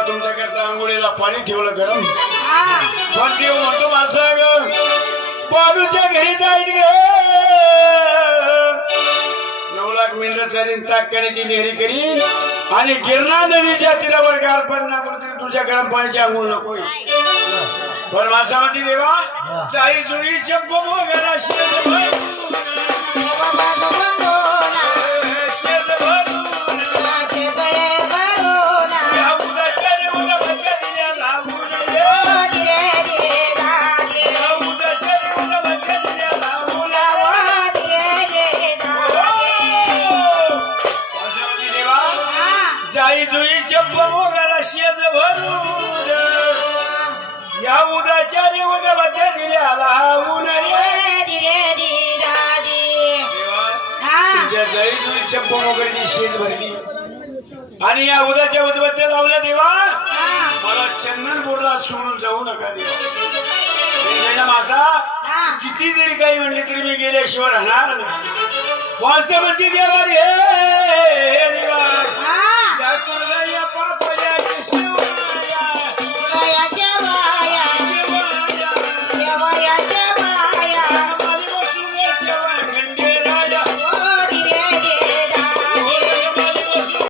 देवा तुमच्या करता आंघोळीला पाणी ठेवलं गरम. हा. पण देव म्हणतो मासा ग घरी जाईल ग. नऊ लाख मिनिट चालीन ताक करण्याची नेहरी करीन. आणि गिरणा नदीच्या तीरावर गार पडणार म्हणून तुझ्या गरम पाण्याची आंघोळ नको पण मासावरती देवा चाई जुळी चप्प मोगरा जाई जुई चप्प मोगरा शेज भरून या उदाच्या रे उदा भटकरीया लागून ये. देवा तुमच्या जाई जुई चप्प मोगरीची शेज भरली. आणि या उदाच्या उदबत्त्या लावल्या देवा. मला चंदन बोरला सोडून जाऊ नका देवा. माझा किती जरी काही म्हणले तरी मी गेल्याशिवाय राहणार नाही. वासवती देवा रे